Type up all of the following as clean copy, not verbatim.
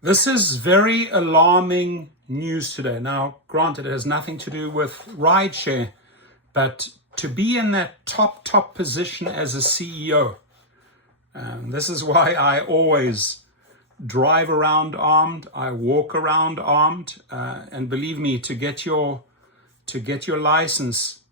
This is very alarming news today. Now, granted, it has nothing to do with Rideshare, but to be in that top position as a CEO, this is why I always drive around armed, I walk around armed, and believe me, to get your license,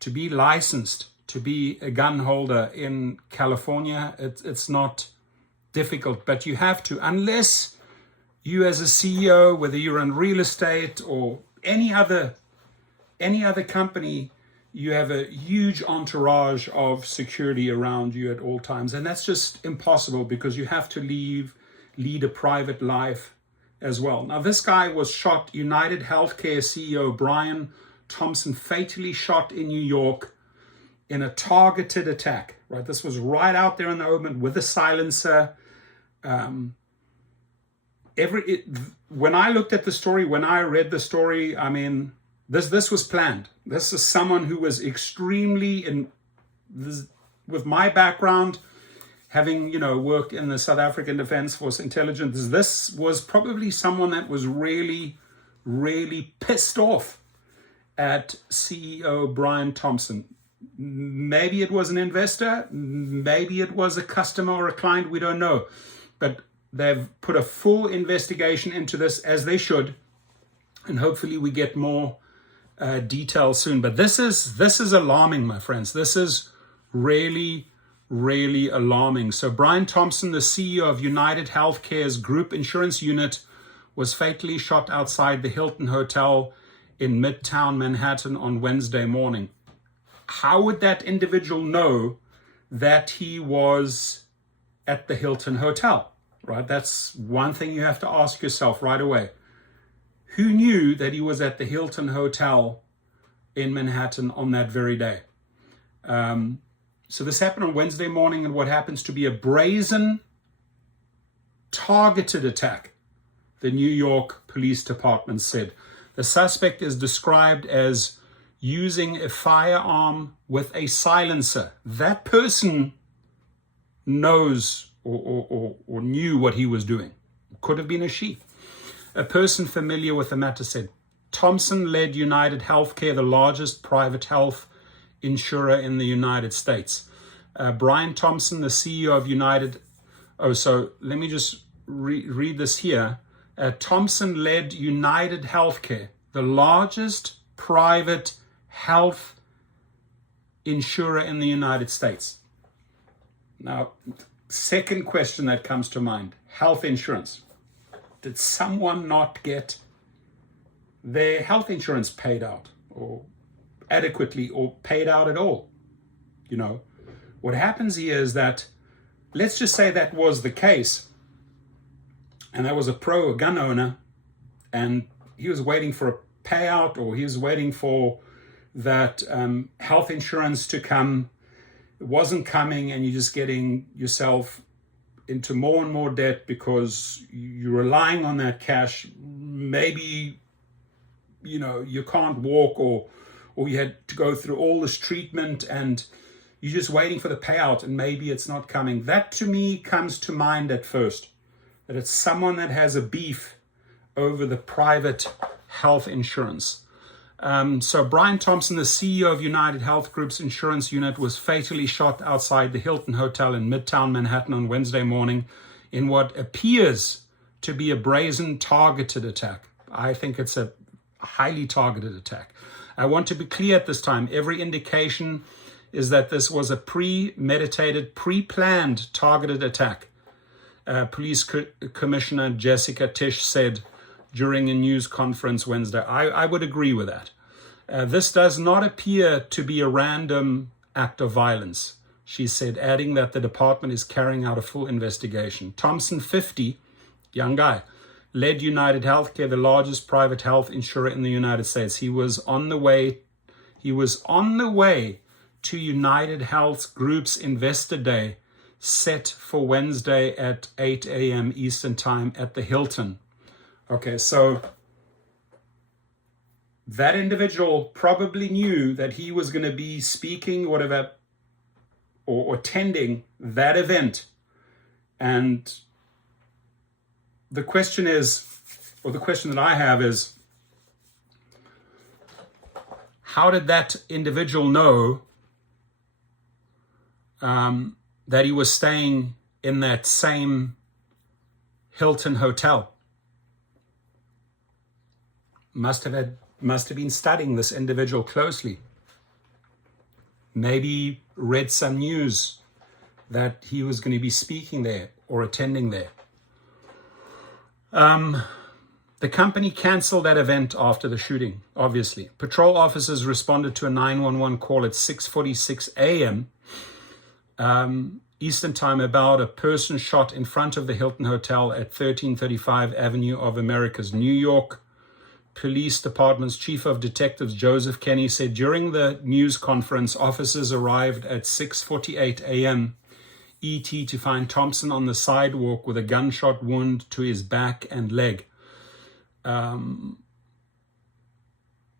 to be licensed, to be a gun holder in California, it's not difficult, but you have to, unless you as a CEO, whether you're in real estate or any other company, you have a huge entourage of security around you at all times. And that's just impossible because you have to lead a private life as well. Now, this guy was shot, UnitedHealthCare CEO Brian Thompson, fatally shot in New York in a targeted attack, right? This was right out there in the open with a silencer. When I looked at the story, when I read the story, I mean, this was planned. This is someone who was extremely with my background, having worked in the South African Defence Force intelligence. This was probably someone that was really, really pissed off at CEO Brian Thompson. Maybe it was an investor, maybe it was a customer or a client, we don't know, but they've put a full investigation into this, as they should, and hopefully we get more details soon. But this is alarming, my friends. This is really, really alarming. So Brian Thompson, the CEO of UnitedHealthcare's group insurance unit, was fatally shot outside the Hilton Hotel in Midtown Manhattan on Wednesday morning. How would that individual know that he was at the Hilton Hotel? Right, that's one thing you have to ask yourself right away. Who knew that he was at the Hilton Hotel in Manhattan on that very day? So this happened on Wednesday morning, and what happens to be a brazen, targeted attack, the New York Police Department said. The suspect is described as using a firearm with a silencer. That person knows or knew what he was doing. Could have been a she. A person familiar with the matter said, Thompson led UnitedHealthCare, the largest private health insurer in the United States. Brian Thompson, the CEO of United... Oh, so let me just read this here. Thompson led UnitedHealthCare, the largest private health insurer in the United States. Now, second question that comes to mind, health insurance. Did someone not get their health insurance paid out or adequately or paid out at all? What happens here is that, let's just say that was the case, and that was a gun owner, and he was waiting for a payout, or he was waiting for that health insurance to come. It wasn't coming, and you're just getting yourself into more and more debt because you're relying on that cash. Maybe you can't walk, or you had to go through all this treatment and you're just waiting for the payout, and maybe it's not coming. That to me comes to mind at first, that it's someone that has a beef over the private health insurance. So Brian Thompson, the CEO of United Health Group's insurance unit, was fatally shot outside the Hilton Hotel in Midtown Manhattan on Wednesday morning in what appears to be a brazen targeted attack. I think it's a highly targeted attack. I want to be clear at this time. Every indication is that this was a premeditated, pre-planned targeted attack. Police Commissioner Jessica Tisch said during a news conference Wednesday. I would agree with that. This does not appear to be a random act of violence, she said, adding that the department is carrying out a full investigation. Thompson, 50, young guy, led UnitedHealthCare, the largest private health insurer in the United States. He was on the way to United Health Group's Investor Day, set for Wednesday at 8 a.m. Eastern Time at the Hilton. Okay, so that individual probably knew that he was going to be speaking, whatever, or attending that event. And the question is, or the question that I have is, how did that individual know that he was staying in that same Hilton hotel? Must have been studying this individual closely. Maybe read some news that he was going to be speaking there or attending there. The company canceled that event after the shooting, obviously. Patrol officers responded to a 911 call at 6:46 a.m. Eastern Time about a person shot in front of the Hilton Hotel at 1335 Avenue of America's. New York Police Department's Chief of Detectives Joseph Kenny said during the news conference, officers arrived at 6:48 a.m. ET to find Thompson on the sidewalk with a gunshot wound to his back and leg.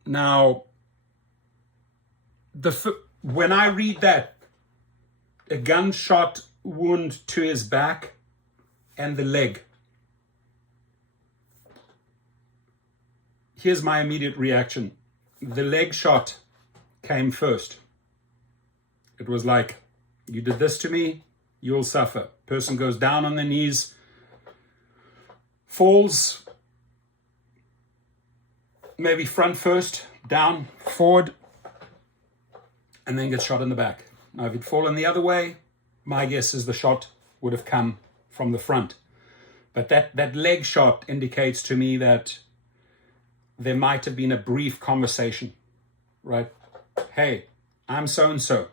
Now, when I read that, a gunshot wound to his back and the leg, here's my immediate reaction. The leg shot came first. It was like, you did this to me, you'll suffer. Person goes down on their knees, falls, maybe front first, down, forward, and then gets shot in the back. Now, if he'd fallen the other way, my guess is the shot would have come from the front. But that leg shot indicates to me that there might have been a brief conversation, right? Hey, I'm so-and-so.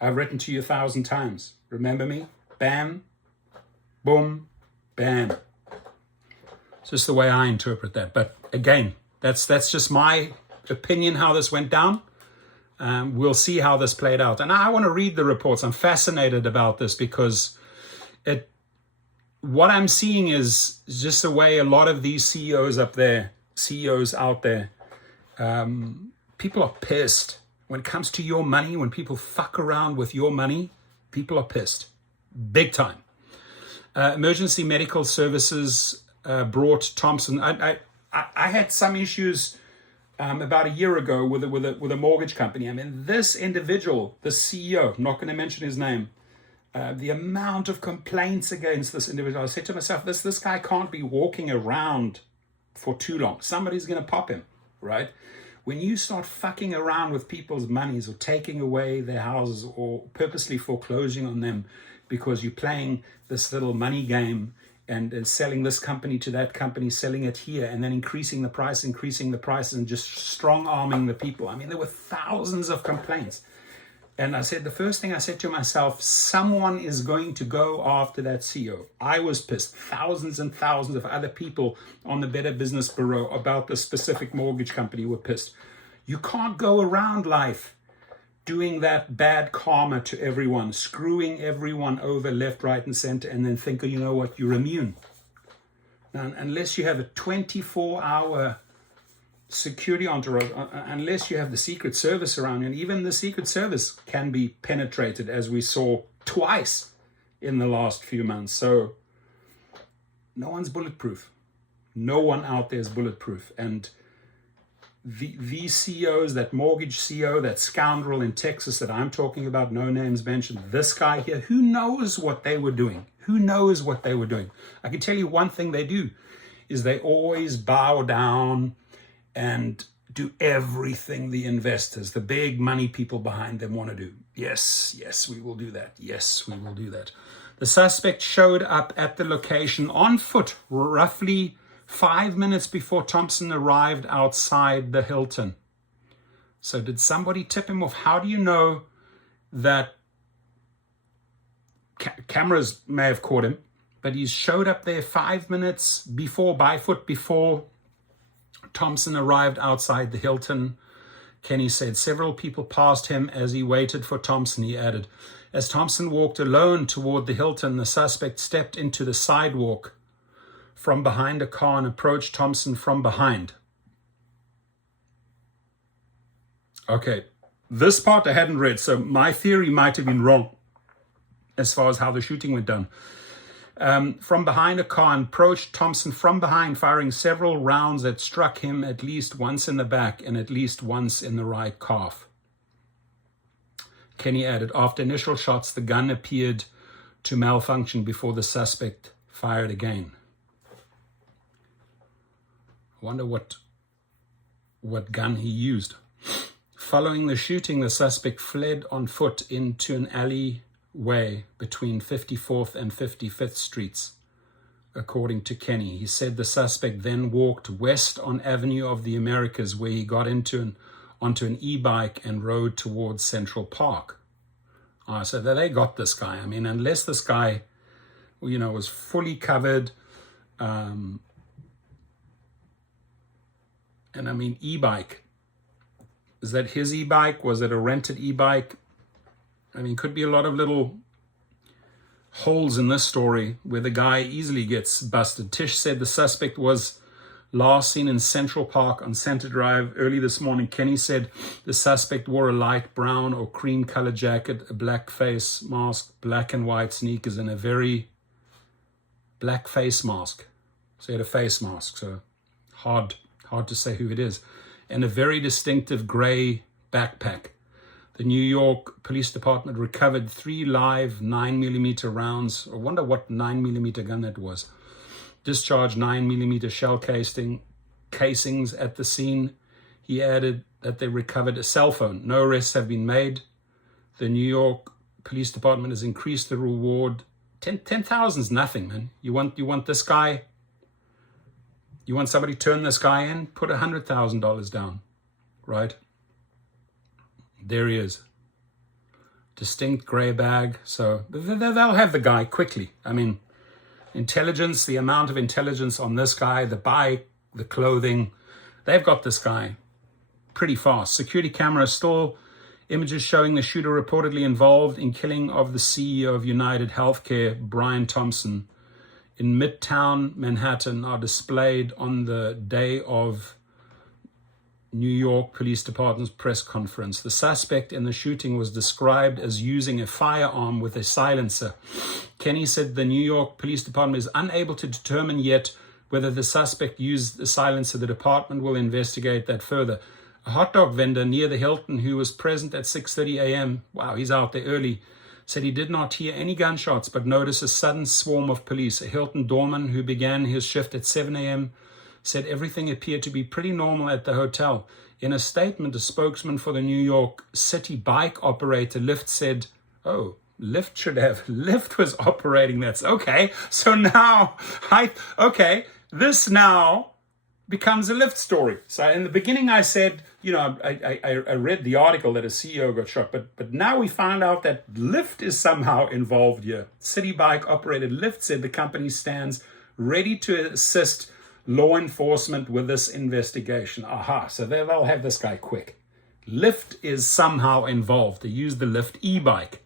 I've written to you 1,000 times. Remember me? Bam, boom, bam. It's just the way I interpret that. But again, that's just my opinion how this went down. We'll see how this played out. And I want to read the reports. I'm fascinated about this because what I'm seeing is just the way a lot of these CEOs out there, people are pissed. When it comes to your money, when people fuck around with your money, people are pissed. Big time. Emergency medical services brought Thompson. I had some issues about a year ago with a mortgage company. I mean, this individual, the CEO, I'm not going to mention his name, the amount of complaints against this individual. I said to myself, this guy can't be walking around for too long. Somebody's going to pop him, right? When you start fucking around with people's monies or taking away their houses or purposely foreclosing on them because you're playing this little money game and selling this company to that company, selling it here, and then increasing the price, and just strong-arming the people. I mean, there were thousands of complaints. And I said, the first thing I said to myself, someone is going to go after that CEO. I was pissed. Thousands and thousands of other people on the Better Business Bureau about the specific mortgage company were pissed. You can't go around life doing that bad karma to everyone, screwing everyone over left, right, and center, and then think, you know what, you're immune. Now, unless you have a 24-hour security entourage, unless you have the Secret Service around you, and even the Secret Service can be penetrated, as we saw twice in the last few months. So no one's bulletproof. No one out there is bulletproof. And these CEOs, that mortgage CEO, that scoundrel in Texas that I'm talking about, no names mentioned, this guy here, who knows what they were doing? Who knows what they were doing? I can tell you one thing they do is they always bow down and do everything the investors, the big money people behind them want to do. Yes, we will do that. Yes, we will do that. The suspect showed up at the location on foot, roughly 5 minutes before Thompson arrived outside the Hilton. So did somebody tip him off? How do you know that cameras may have caught him, but he showed up there 5 minutes before, by foot, before Thompson arrived outside the Hilton? Kenny said several people passed him as he waited for Thompson, he added. As Thompson walked alone toward the Hilton, the suspect stepped into the sidewalk from behind a car and approached Thompson from behind. Okay, this part I hadn't read, so my theory might have been wrong as far as how the shooting went down. from behind a car and approached Thompson from behind, firing several rounds that struck him at least once in the back and at least once in the right calf. Kenny added, after initial shots, the gun appeared to malfunction before the suspect fired again. I wonder what gun he used. Following the shooting, the suspect fled on foot into an alleyway between 54th and 55th Streets, according to Kenny. He said the suspect then walked west on Avenue of the Americas, where he got onto an e-bike and rode towards Central Park. So they got this guy. I mean, unless this guy, was fully covered, and I mean, e-bike. Is that his e-bike? Was it a rented e-bike? I mean, could be a lot of little holes in this story where the guy easily gets busted. Tish said the suspect was last seen in Central Park on Center Drive early this morning. Kenny said the suspect wore a light brown or cream color jacket, a black face mask, black and white sneakers, and a very black face mask. So he had a face mask, so hard to say who it is, and a very distinctive gray backpack. The New York Police Department recovered 3 live 9mm rounds. I wonder what 9mm gun that was. Discharged 9mm shell casings at the scene. He added that they recovered a cell phone. No arrests have been made. The New York Police Department has increased the reward. 10,000 is nothing, man. You want this guy? You want somebody to turn this guy in? Put $100,000 down, right? There he is. Distinct gray bag. So they'll have the guy quickly. I mean, intelligence, the amount of intelligence on this guy, the bike, the clothing, they've got this guy pretty fast. Security camera still images showing the shooter reportedly involved in killing of the CEO of UnitedHealthCare, Brian Thompson, in Midtown Manhattan are displayed on the day of New York Police Department's press conference. The suspect in the shooting was described as using a firearm with a silencer. Kenny said the New York Police Department is unable to determine yet whether the suspect used the silencer. The department will investigate that further. A hot dog vendor near the Hilton who was present at 6:30 a.m., wow, he's out there early, said he did not hear any gunshots but noticed a sudden swarm of police. A Hilton doorman who began his shift at 7 a.m. said everything appeared to be pretty normal at the hotel. In a statement, a spokesman for the New York City bike operator LYFT said, oh, LYFT was operating. That's okay. So now, this now becomes a LYFT story. So in the beginning I said, I read the article that a CEO got shot, but now we found out that LYFT is somehow involved here. City bike operator LYFT said the company stands ready to assist law enforcement with this investigation. So they'll have this guy quick. LYFT is somehow involved. They use the LYFT E-bike.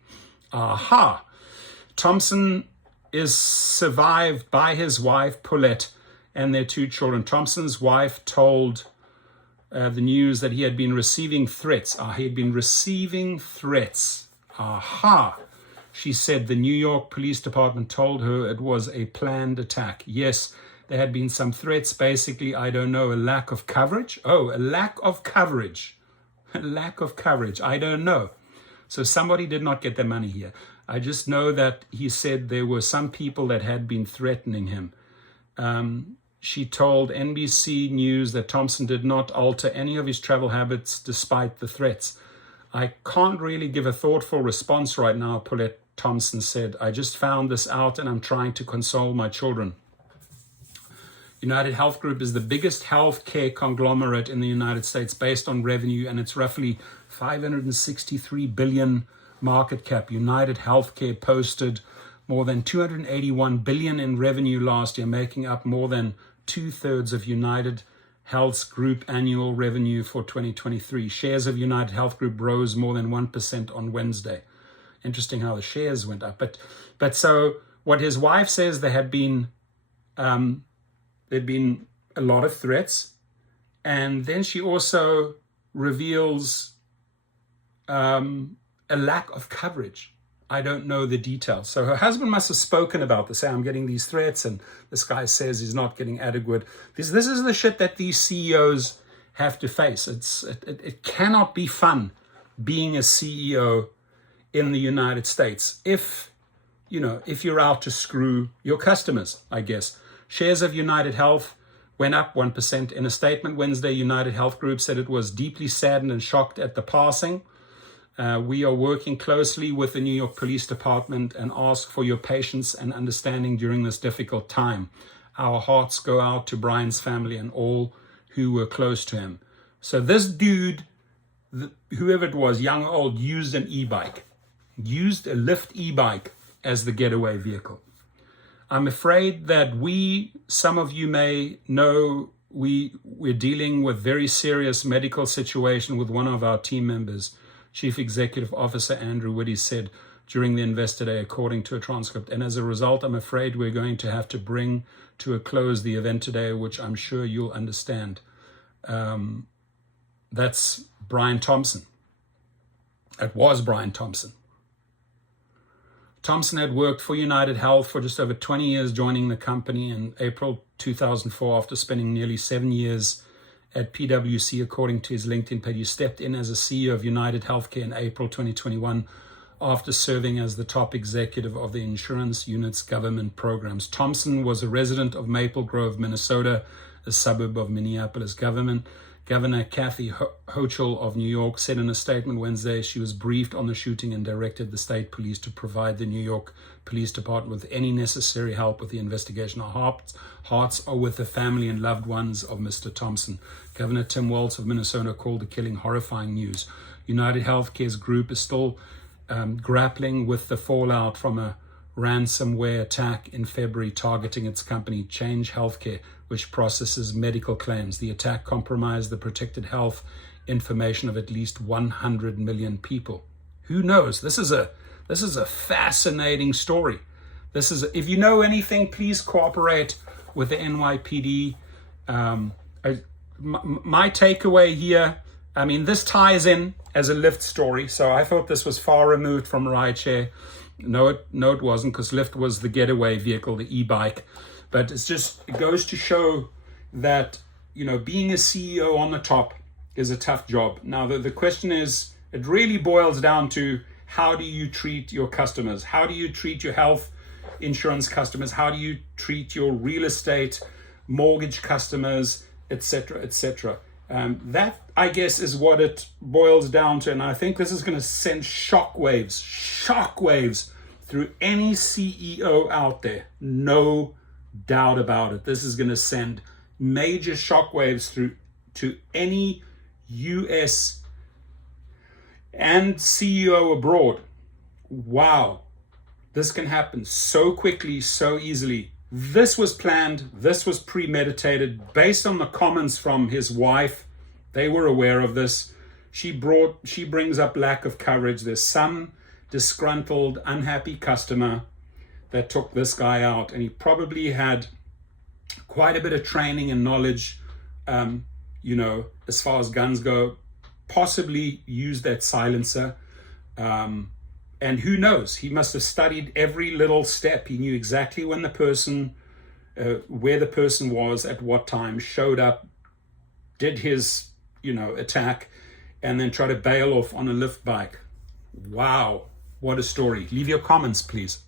Thompson is survived by his wife, Paulette, and their 2 children. Thompson's wife told the news that he had been receiving threats. He had been receiving threats. She said the New York Police Department told her it was a planned attack. Yes, there had been some threats. Basically, I don't know, a lack of coverage. A lack of coverage. A lack of coverage. I don't know. So somebody did not get their money here. I just know that he said there were some people that had been threatening him. She told NBC News that Thompson did not alter any of his travel habits despite the threats. I can't really give a thoughtful response right now, Paulette Thompson said. I just found this out and I'm trying to console my children. United Health Group is the biggest healthcare conglomerate in the United States based on revenue, and it's roughly $563 billion market cap. United Healthcare posted more than $281 billion in revenue last year, making up more than 2/3 of United Health Group annual revenue for 2023. Shares of United Health Group rose more than 1% on Wednesday. Interesting how the shares went up. But so what his wife says, there'd been a lot of threats, and then she also reveals a lack of coverage. I don't know the details. So her husband must have spoken about this. Hey, I'm getting these threats, and this guy says he's not getting adequate. This is the shit that these CEOs have to face. It cannot be fun being a CEO in the United States if you're out to screw your customers, I guess. Shares of United Health went up 1%. In a statement Wednesday, United Health Group said it was deeply saddened and shocked at the passing. We are working closely with the New York Police Department and ask for your patience and understanding during this difficult time. Our hearts go out to Brian's family and all who were close to him. So this dude, whoever it was, young or old, used an e-bike, used a LYFT E-bike as the getaway vehicle. I'm afraid that some of you may know, we're dealing with very serious medical situation with one of our team members. Chief Executive Officer Andrew Whitty said during the Investor Day, according to a transcript. And as a result, I'm afraid we're going to have to bring to a close the event today, which I'm sure you'll understand. That's Brian Thompson. It was Brian Thompson. Thompson had worked for United Health for just over 20 years, joining the company in April 2004 after spending nearly 7 years at PwC, according to his LinkedIn page. He stepped in as a CEO of UnitedHealthCare in April 2021 after serving as the top executive of the insurance unit's government programs. Thompson was a resident of Maple Grove, Minnesota, a suburb of Minneapolis. Governor Kathy Hochul of New York said in a statement Wednesday she was briefed on the shooting and directed the state police to provide the New York Police Department with any necessary help with the investigation. Our hearts are with the family and loved ones of Mr. Thompson. Governor Tim Walz of Minnesota called the killing horrifying news. United Healthcare's group is still grappling with the fallout from a ransomware attack in February targeting its company Change Healthcare, which processes medical claims. The attack compromised the protected health information of at least 100 million people. Who knows? This is a fascinating story. If you know anything, please cooperate with the NYPD. My takeaway here, this ties in as a LYFT story, so I thought this was far removed from Rideshare. No, it wasn't, because LYFT was the getaway vehicle, the e-bike. But it goes to show that, being a CEO on the top is a tough job. Now, the question is, it really boils down to, how do you treat your customers? How do you treat your health insurance customers? How do you treat your real estate, mortgage customers, etc., etc.? That, I guess, is what it boils down to. And I think this is going to send shockwaves through any CEO out there. No doubt about it. This is going to send major shockwaves through to any US and CEO abroad. Wow. This can happen so quickly, so easily. This was planned. This was premeditated based on the comments from his wife. They were aware of this. She brings up lack of coverage. There's some disgruntled, unhappy customer that took this guy out, and he probably had quite a bit of training and knowledge, as far as guns go, possibly used that silencer. And who knows, he must have studied every little step. He knew exactly when the person, where the person was at what time, showed up, did his, attack, and then try to bail off on a LYFT bike. Wow, what a story. Leave your comments, please.